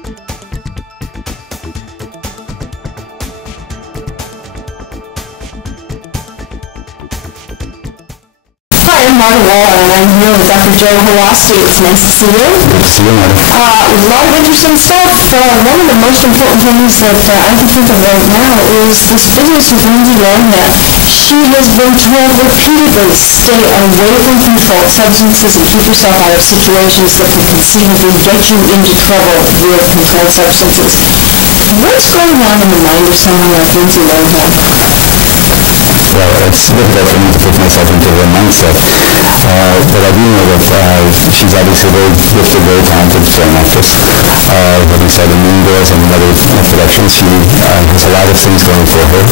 Hi, I'm Marta Wall, and I'm here with Dr. Joe Haraszti. It's nice to see you. Good to see you, Marta. A lot of interesting stuff. One of the most important things that I can think of right now is this business with Lindsey Lohan. She has been told repeatedly, stay away from controlled substances and keep yourself out of situations that could conceivably get you into trouble with controlled substances. What's going on in the mind of someone like Lindsey Lohan? Well, it's difficult for me to put myself into her mindset, but I do know that she's obviously a very gifted, very talented film actress. Having said in Mean Girls and other productions, she has a lot of things going for her.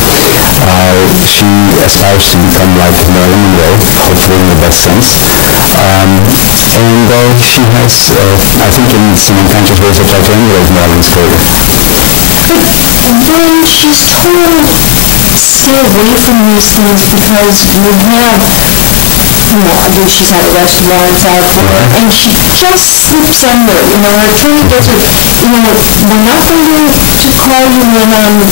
She aspires to become like Marilyn Monroe, hopefully in the best sense. And she has, I think in some unconscious ways, tried to emulate Marilyn's career. But when she's told stay away from these things because you have, she's had arrest warrants out for her, and she just slips under. Her attorney does it, we're not going to call you in on the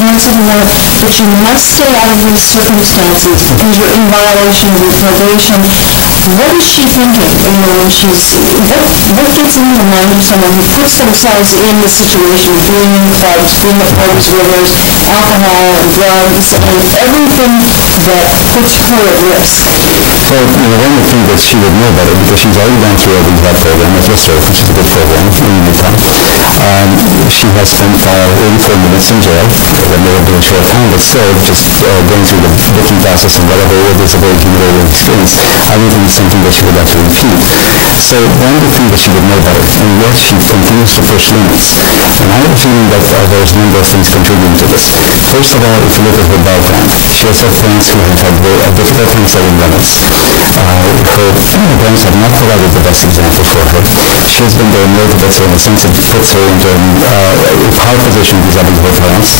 cancer, but you must stay out of these circumstances because you're in violation of your probation. What is she thinking, when she's, what gets into the mind of someone who puts themselves in the situation of being in clubs, being at parties where there's alcohol and drugs and everything that puts her at risk? Well, one of the things that she would know better, because she's already gone through a rehab program at Restored, which is a good program in Utah. She has spent 84 minutes in jail. That may have been a short time, but still, just going through the booking process and whatever, it is a very humiliating experience. I don't think it's something that she would have to repeat. So one of the things that she would know better, and yet she continues to push limits. And I have a feeling that there's a number of things contributing to this. First of all, if you look at her background, she has had parents who have had a difficult time setting limits. Her parents have not provided the best example for her. She has been very motivated, so in a sense it puts her into a hard position vis-a-vis her parents,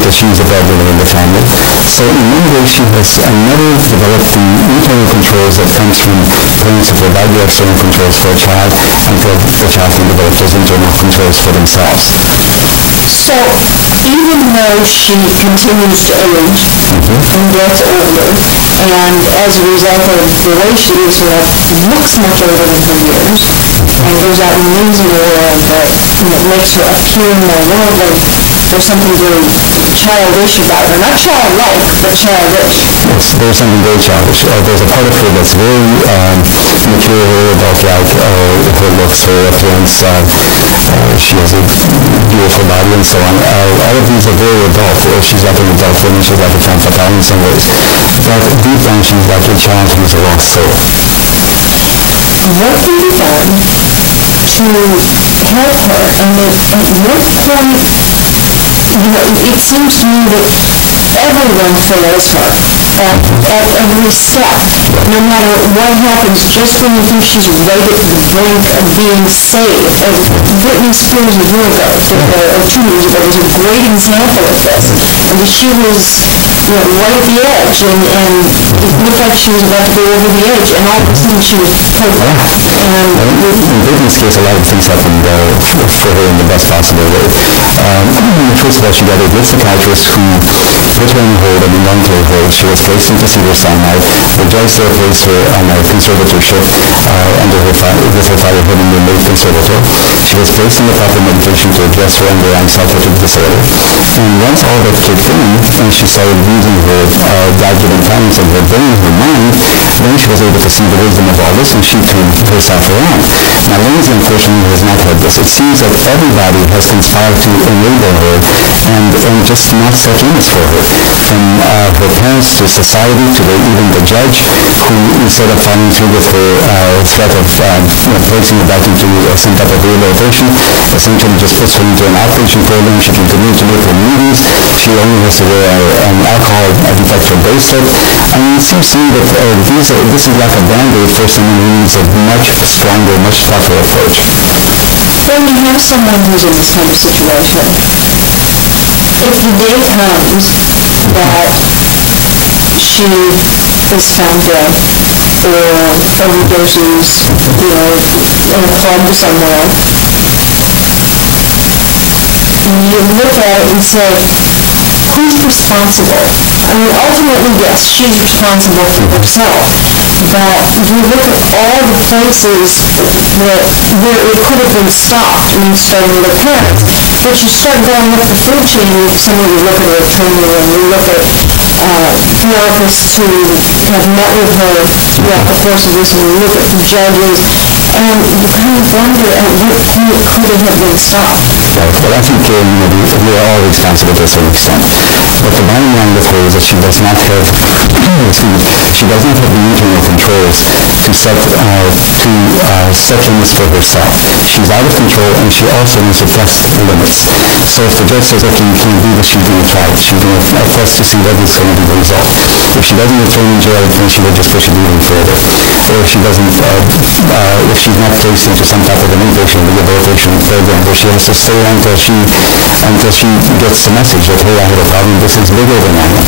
because she's a breadwinner in the family. So in many ways she has never developed the internal controls that comes from parents who provide the external controls for a child until the child can develop those internal controls for themselves. So even though she continues to age and gets older, and as a result of the way she is, looks much older than her years, and goes out and lives in a world that makes her appear more worldly, there's something very childish about her. Not childlike, but childish. Yes, there's something very childish. There's a part of her that's very mature, very adult-like. Her looks, her appearance, she has a beautiful body and so on. All of these are very adult. She's like an adult woman, she's like a femme fatale in some ways. But deep down, she's like a child who's a lost soul. What can be done to help her, and at what point, it seems to me that everyone follows her at every step, no matter what happens, just when you think she's right at the brink of being saved. Britney Spears a year ago, or 2 years ago, was a great example of this. I mean, she was right at the edge, and it looked like she was about to go over the edge, and all of a sudden she was pulled back. In Britney's case, a lot of things happened for her in the best possible way. First of all, she got a good psychiatrist who put her in hold and involuntary hold. She was placed into Cedars-Sinai. The judge there placed her on a conservatorship with her father having been made conservator. She was placed on the proper medication to address her underlying psychiatric disorder. And once all that kicked in, and she started using her God-given talents and her brain, her mind, then she was able to see the wisdom of all this, and she turned herself around. Now, Lindsey, unfortunately, has not had this. It seems that everybody has conspired to enable her and just not set limits for her. From her parents to society to even the judge, who instead of following through with her threat of placing her back into some type of rehabilitation, essentially just puts her into an outpatient program. She can continue to make her movies. She only has to wear an alcohol detector bracelet. I mean, it seems to me that this is like a band-aid for someone who needs a much stronger, much tougher approach. When you have someone who's in this kind of situation, if the day comes that she is found dead or overdoses, in a club somewhere, you look at it and say, who's responsible? I mean, ultimately, yes, she's responsible for herself, but you look at all the places where it could have been stopped, I mean, starting with parents, but you start going up the food chain, somebody look at her attorney, and you look at therapists who have met with her throughout the course of this, and you look at the judges, and you kind of wonder at what point could it have been stopped. Right. Well, I think we are all responsible to a certain extent. But the bottom line with her is that she does not have, she doesn't have the internal controls to set limits for herself. She's out of control, and she also needs to test limits. So if the judge says, okay, you can't do this, she's going to try it. She's going to test to see whether it's going to be the result. If she doesn't return in jail, then she will just push it even further. Or if she doesn't, if she's not placed into some type of an inpatient rehabilitation program where she has to stay until she gets the message that, hey, I have a problem, this is bigger than I am.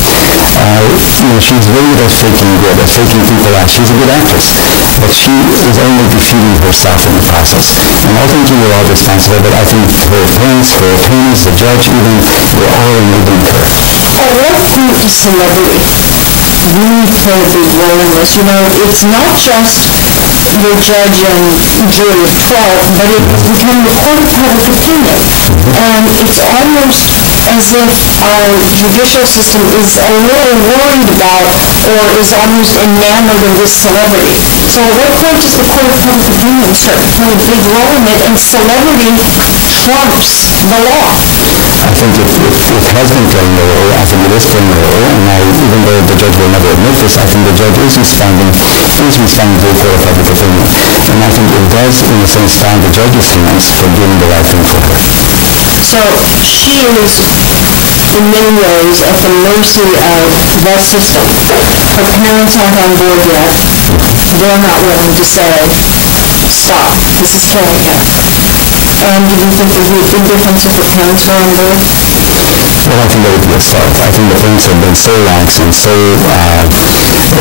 She's really good at faking good, at faking people out. She's a good actress, but she is only defeating herself in the process. And ultimately, we're all responsible, but I think her parents, her attorneys, the judge even, we're all enabling her. At what point does celebrity really play a big role in this? It's not just your judge and jury of 12, but it has become the court of public opinion. And it's almost as if our judicial system is a little worried about or is almost enamored of this celebrity. So at what point does the court of public opinion start to play a big role in it, and celebrity trumps the law? I think it has been playing a role. I think it is playing a role, and even though the judge will never admit this, I think the judge is responding to the court of public opinion. And I think it does, in a sense, tie the judge's hands for doing the right thing for her. So she is, in many ways, at the mercy of the system. Her parents aren't on board yet. They're not willing to say, stop, this is killing her. And do you think there would be a big difference if her parents were on board? Well, I think that would be a start. I think the parents have been so lax and so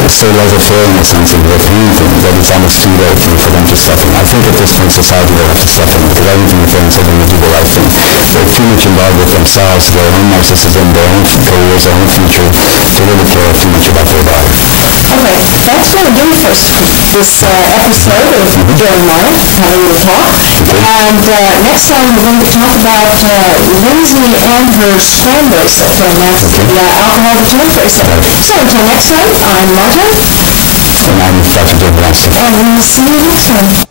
laissez-faire in the sense of their parenting that it's almost too late for them to step in. I think at this point society will have to step in, because I don't think the parents are going to do the right thing. They're too much involved with themselves, their own narcissism, their own careers, their own future, to really care too much about their daughter. Okay, that's going to do it for this episode of Jeremiah, Having a Talk. And next time we're going to talk about Lindsey and her scram bracelet, and that's the alcohol return bracelet. So until next time, I'm Marta. And I'm Dr. Haraszti. And we'll see you next time.